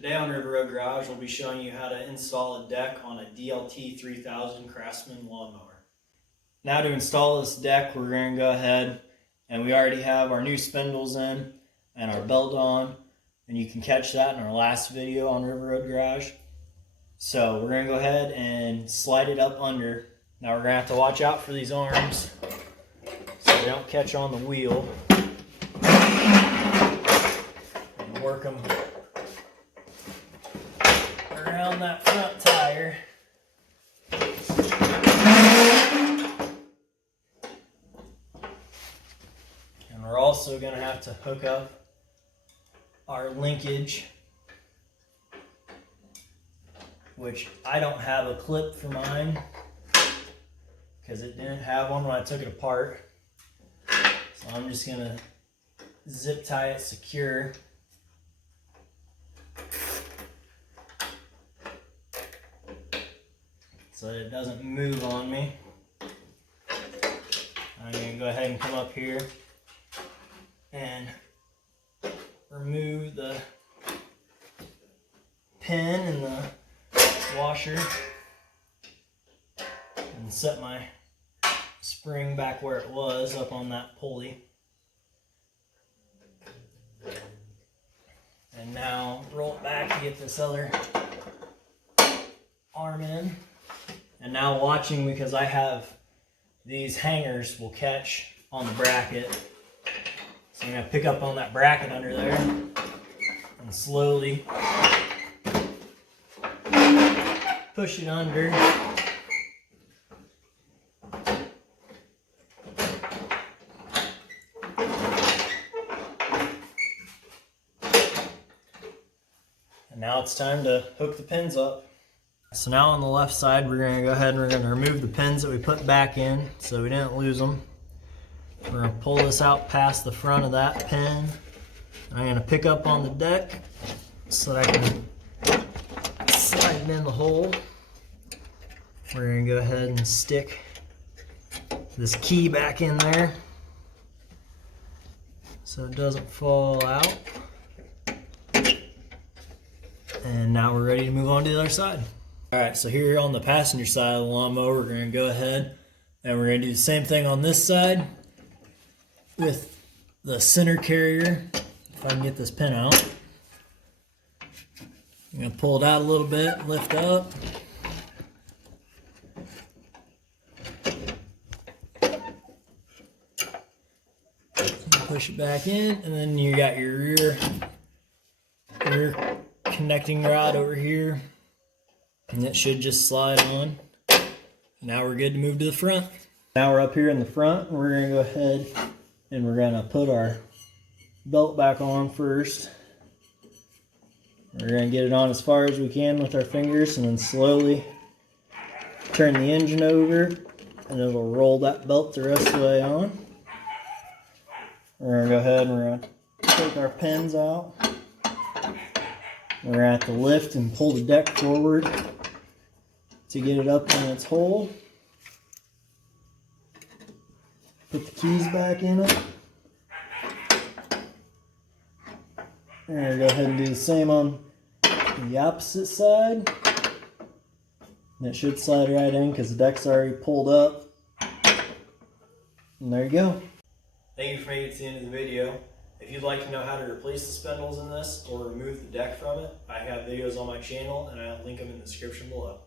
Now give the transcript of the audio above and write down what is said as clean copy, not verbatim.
Today on River Road Garage, we'll be showing you how to install a deck on a DLT 3000 Craftsman lawnmower. Now to install this deck, we're going to go ahead and we already have our new spindles in and our belt on, and you can catch that in our last video on River Road Garage. So we're going to go ahead and slide it up under. Now we're going to have to watch out for these arms so they don't catch on the wheel, and work them around that front tire. And we're also going to have to hook up our linkage, which I don't have a clip for mine because it didn't have one when I took it apart. So I'm just going to zip tie it secure. So that it doesn't move on me. I'm going to go ahead and come up here and remove the pin and the washer and set my spring back where it was, up on that pulley. And now roll it back to get this other arm in. And now watching, because I have these hangers will catch on the bracket. So I'm going to pick up on that bracket under there and slowly push it under. And now it's time to hook the pins up. So now on the left side, we're going to go ahead and we're going to remove the pins that we put back in so we didn't lose them. We're going to pull this out past the front of that pin. I'm going to pick up on the deck so that I can slide it in the hole. We're going to go ahead and stick this key back in there so it doesn't fall out. And now we're ready to move on to the other side. Alright, so here on the passenger side of the lawnmower, we're going to go ahead and we're going to do the same thing on this side with the center carrier. If I can get this pin out. I'm going to pull it out a little bit, lift up. Push it back in, and then you got your rear connecting rod over here. And that should just slide on. Now we're good to move to the front. Now we're up here in the front. We're going to go ahead and we're going to put our belt back on first. We're going to get it on as far as we can with our fingers and then slowly turn the engine over and it'll roll that belt the rest of the way on. We're going to go ahead and we're going to take our pins out. We're going to have to lift and pull the deck forward to get it up in its hole. Put the keys back in it. We're going to go ahead and do the same on the opposite side. And it should slide right in because the deck's already pulled up. And there you go. Thank you for making it to the end of the video. If you'd like to know how to replace the spindles in this or remove the deck from it, I have videos on my channel and I'll link them in the description below.